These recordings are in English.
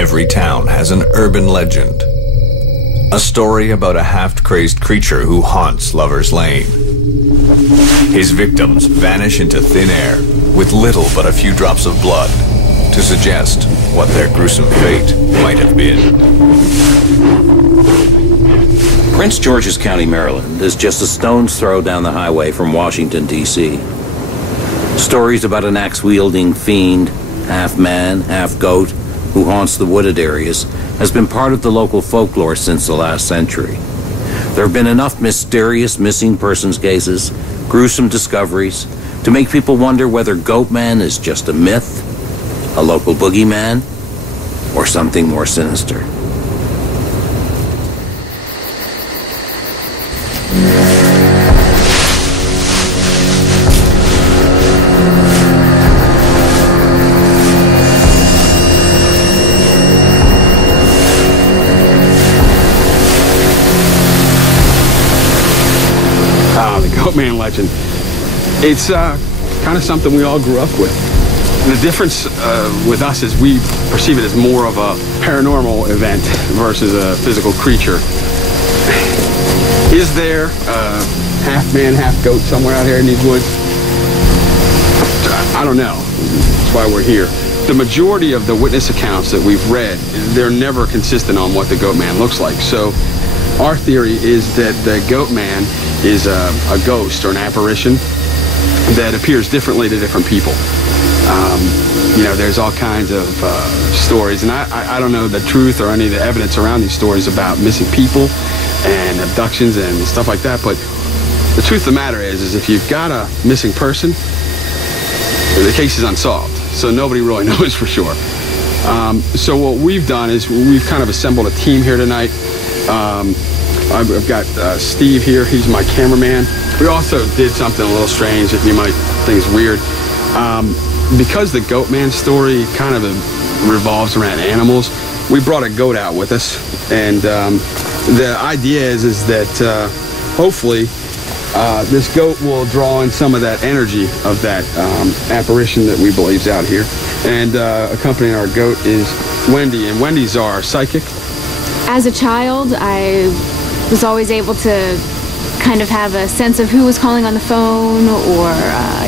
Every town has an urban legend. A story about a half-crazed creature who haunts Lover's Lane. His victims vanish into thin air with little but a few drops of blood to suggest what their gruesome fate might have been. Prince George's County, Maryland is just a stone's throw down the highway from Washington, D.C. Stories about an axe-wielding fiend, half man, half goat, who haunts the wooded areas, has been part of the local folklore since the last century. There have been enough mysterious missing persons cases, gruesome discoveries, to make people wonder whether Goatman is just a myth, a local boogeyman, or something more sinister. Goatman legend. It's kind of something we all grew up with. The difference with us is we perceive it as more of a paranormal event versus a physical creature. Is there half man, half goat somewhere out here in these woods? I don't know. That's why we're here. The majority of the witness accounts that we've read, they're never consistent on what the Goatman looks like. So our theory is that the Goatman is a ghost or an apparition that appears differently to different people. You know, there's all kinds of stories, and I don't know the truth or any of the evidence around these stories about missing people and abductions and stuff like that, but the truth of the matter is if you've got a missing person, the case is unsolved, so nobody really knows for sure. So what we've done is we've kind of assembled a team here tonight. I've got Steve here, he's my cameraman. We also did something a little strange that you might think is weird. Because the Goatman story kind of revolves around animals, we brought a goat out with us. And the idea is that hopefully this goat will draw in some of that energy of that apparition that we believe is out here. And accompanying our goat is Wendy, and Wendy's our psychic. As a child, I was always able to kind of have a sense of who was calling on the phone or,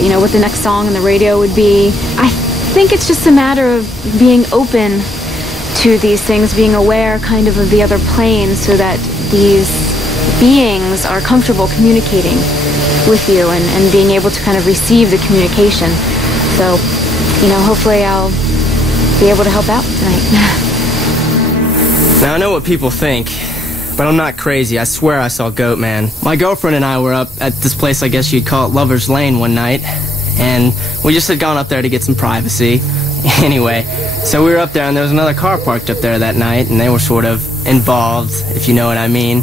you know, what the next song on the radio would be. I think it's just a matter of being open to these things, being aware kind of the other plane so that these beings are comfortable communicating with you and being able to kind of receive the communication. So, you know, hopefully I'll be able to help out tonight. Now, I know what people think, but I'm not crazy. I swear I saw Goatman. My girlfriend and I were up at this place, I guess you'd call it Lover's Lane, one night, and we just had gone up there to get some privacy. Anyway, so we were up there, and there was another car parked up there that night, and they were sort of involved, if you know what I mean.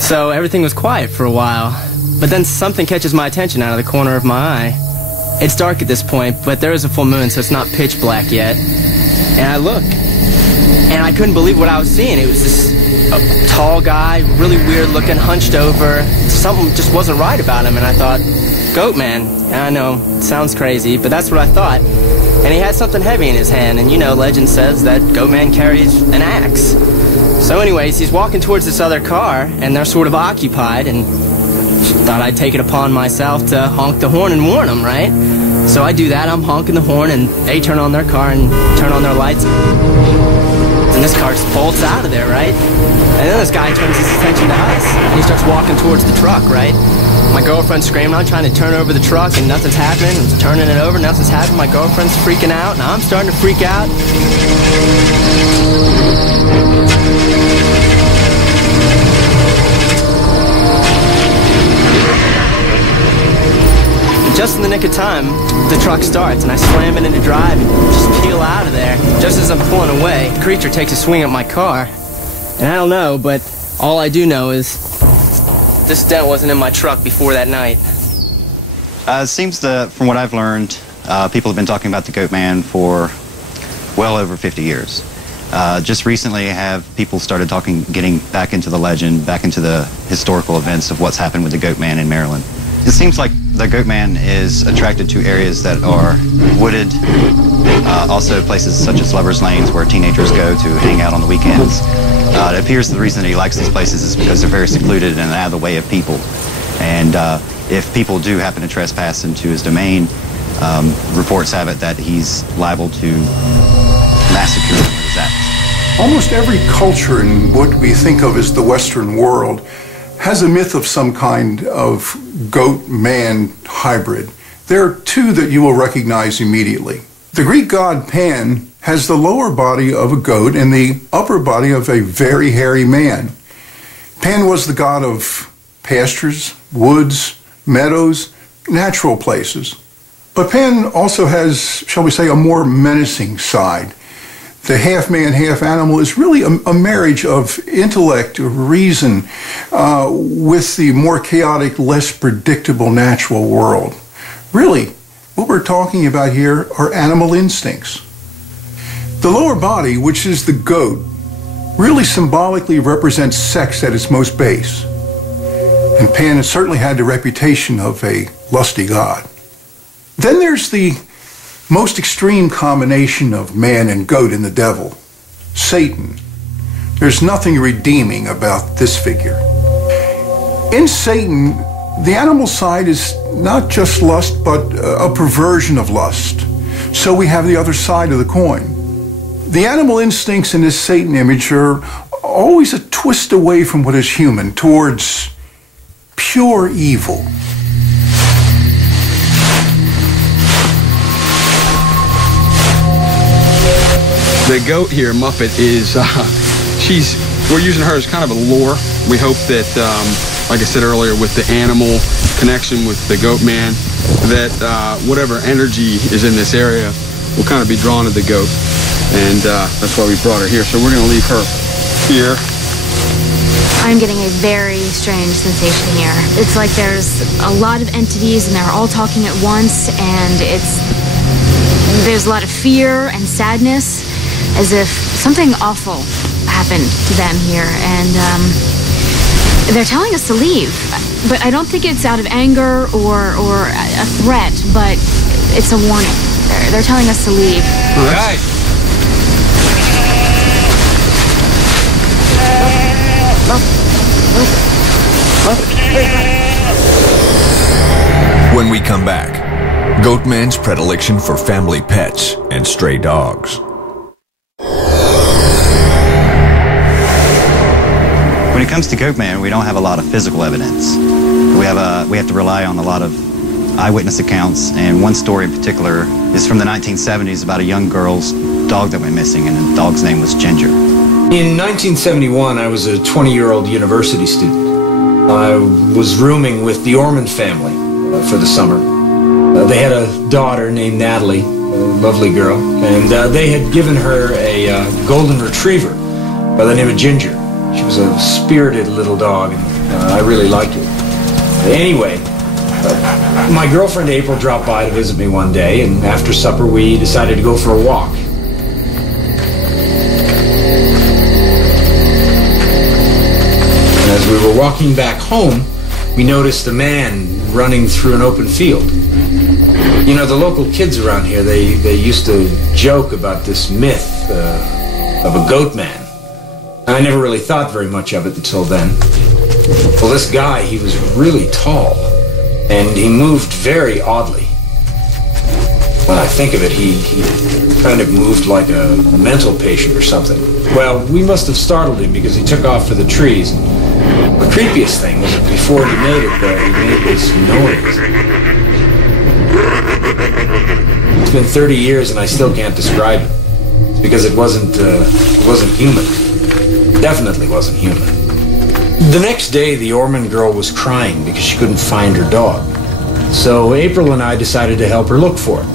So everything was quiet for a while, but then something catches my attention out of the corner of my eye. It's dark at this point, but there is a full moon, so it's not pitch black yet. And I look, and I couldn't believe what I was seeing. It was this tall guy, really weird looking, hunched over. Something just wasn't right about him, and I thought, Goatman. And I know, it sounds crazy, but that's what I thought. And he had something heavy in his hand, and you know, legend says that Goatman carries an axe. So anyways, he's walking towards this other car, and they're sort of occupied, and thought I'd take it upon myself to honk the horn and warn them, right? So I do that, I'm honking the horn, and they turn on their car and turn on their lights. And this car just bolts out of there, right? And then this guy turns his attention to us, and he starts walking towards the truck, right? My girlfriend's screaming, I'm trying to turn over the truck, and nothing's happening. I'm turning it over, nothing's happening. My girlfriend's freaking out, and I'm starting to freak out. Just in the nick of time, the truck starts, and I slam it into drive and just peel out of there. Just as I'm pulling away, the creature takes a swing at my car. And I don't know, but all I do know is this dent wasn't in my truck before that night. It seems that, from what I've learned, people have been talking about the Goatman for well over 50 years. Just recently have people started getting back into the legend, back into the historical events of what's happened with the Goatman in Maryland. It seems like the goat man is attracted to areas that are wooded, also places such as lovers' lanes where teenagers go to hang out on the weekends. It appears the reason that he likes these places is because they're very secluded and out of the way of people. And if people do happen to trespass into his domain, reports have it that he's liable to massacre them with his axe. Almost every culture in what we think of as the Western world has a myth of some kind of goat-man hybrid. There are two that you will recognize immediately. The Greek god Pan has the lower body of a goat and the upper body of a very hairy man. Pan was the god of pastures, woods, meadows, natural places. But Pan also has, shall we say, a more menacing side. The half-man, half-animal is really a marriage of intellect, reason, with the more chaotic, less predictable natural world. Really, what we're talking about here are animal instincts. The lower body, which is the goat, really symbolically represents sex at its most base. And Pan certainly had the reputation of a lusty god. Then there's the most extreme combination of man and goat in the devil, Satan. There's nothing redeeming about this figure. In Satan, the animal side is not just lust, but a perversion of lust. So we have the other side of the coin. The animal instincts in this Satan image are always a twist away from what is human, towards pure evil. The goat here, Muppet, is, we're using her as kind of a lure. We hope that, like I said earlier, with the animal connection with the goat man, that whatever energy is in this area will kind of be drawn to the goat. And that's why we brought her here. So we're going to leave her here. I'm getting a very strange sensation here. It's like there's a lot of entities and they're all talking at once, and there's a lot of fear and sadness, as if something awful happened to them here, and they're telling us to leave. But I don't think it's out of anger or a threat, but it's a warning. They're telling us to leave. Guys! When we come back, Goatman's predilection for family pets and stray dogs. When it comes to Goatman, we don't have a lot of physical evidence. We have to rely on a lot of eyewitness accounts, and one story in particular is from the 1970s about a young girl's dog that went missing, and the dog's name was Ginger. In 1971, I was a 20-year-old university student. I was rooming with the Ormond family for the summer. They had a daughter named Natalie, a lovely girl, and they had given her a golden retriever by the name of Ginger. She was a spirited little dog, and I really liked it. Anyway, my girlfriend April dropped by to visit me one day, and after supper we decided to go for a walk. And as we were walking back home, we noticed a man running through an open field. You know, the local kids around here, they used to joke about this myth of a goat man. I never really thought very much of it until then. Well, this guy, he was really tall, and he moved very oddly. When I think of it, he kind of moved like a mental patient or something. Well, we must have startled him because he took off for the trees. The creepiest thing was that before he made it there, he made this noise. It's been 30 years and I still can't describe it. It's because it wasn't human. Definitely wasn't human. The next day, the Ormond girl was crying because she couldn't find her dog. So April and I decided to help her look for it.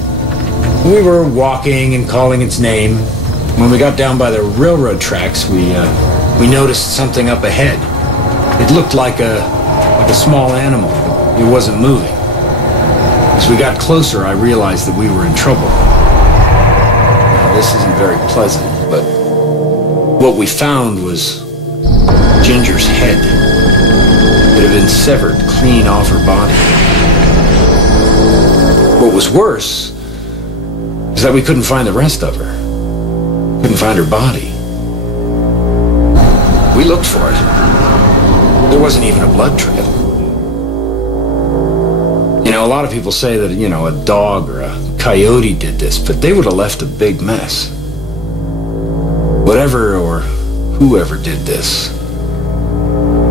We were walking and calling its name. When we got down by the railroad tracks, we noticed something up ahead. It looked like a small animal. It wasn't moving. As we got closer, I realized that we were in trouble. Now, this isn't very pleasant, but what we found was Ginger's head. It had been severed clean off her body. What was worse is that we couldn't find the rest of her. Couldn't find her body. We looked for it. There wasn't even a blood trail. You know, a lot of people say that, you know, a dog or a coyote did this, but they would have left a big mess. Whatever or whoever did this,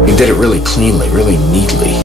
he did it really cleanly, really neatly.